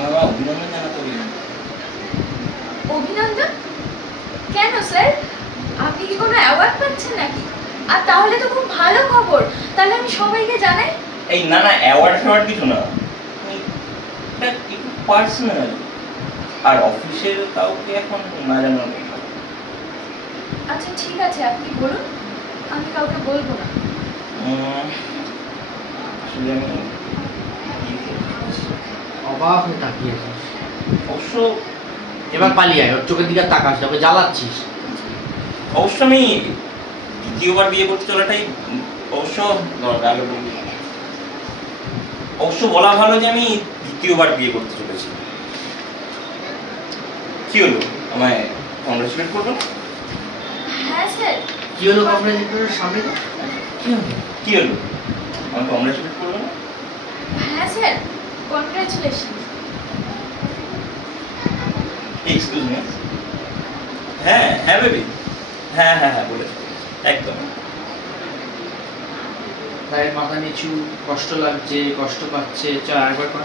তোমার বাবা অভিনন্দন জানাতে বললেন। অভিনন্দন? কেন স্যার, আপনি কি কোনো অ্যাওয়ার্ড পাচ্ছেন নাকি? আর তাহলে তো খুব ভালো খবর, তাহলে আমি সবাইকে জানাই। এই না না, অ্যাওয়ার্ড ফ্যাওয়ার্ড কিছু না, এটা একটু পার্সোনাল, আর অফিসের কাউকে এখন না জানানো। আচ্ছা ঠিক আছে, আপনি বলুন, আমি কাউকে বলবো না। আসলে আমি অবাক হয়ে তাকিয়েছিস। অবশ্য এবার পালিয়ে আয়, ওর চোখের দিকে তাকাস, ওকে জ্বালাচ্ছিস। অবশ্য আমি দ্বিতীয়বার বিয়ে করতে চলাটাই অবশ্য দরকার। অবশ্য বলা ভালো যে আমি দ্বিতীয়বার বিয়ে করতে চলেছি। কি হলো, আমায় কংগ্রেচুলেট করলো? হ্যাঁ স্যার। কি হলো কংগ্রেচুলেটরের সামনে? কি হলো, আমায় কংগ্রেচুলেট করলো না? হ্যাঁ স্যার, কনগ্রাচুলেশন। Excuse me. হ্যাঁ হ্যাঁ বেবি, হ্যাঁ হ্যাঁ হ্যাঁ বলেছি, একদম। তাই মাথা নিচু, কষ্ট লাগছে, কষ্ট পাচ্ছে, চল আরেকবার কর।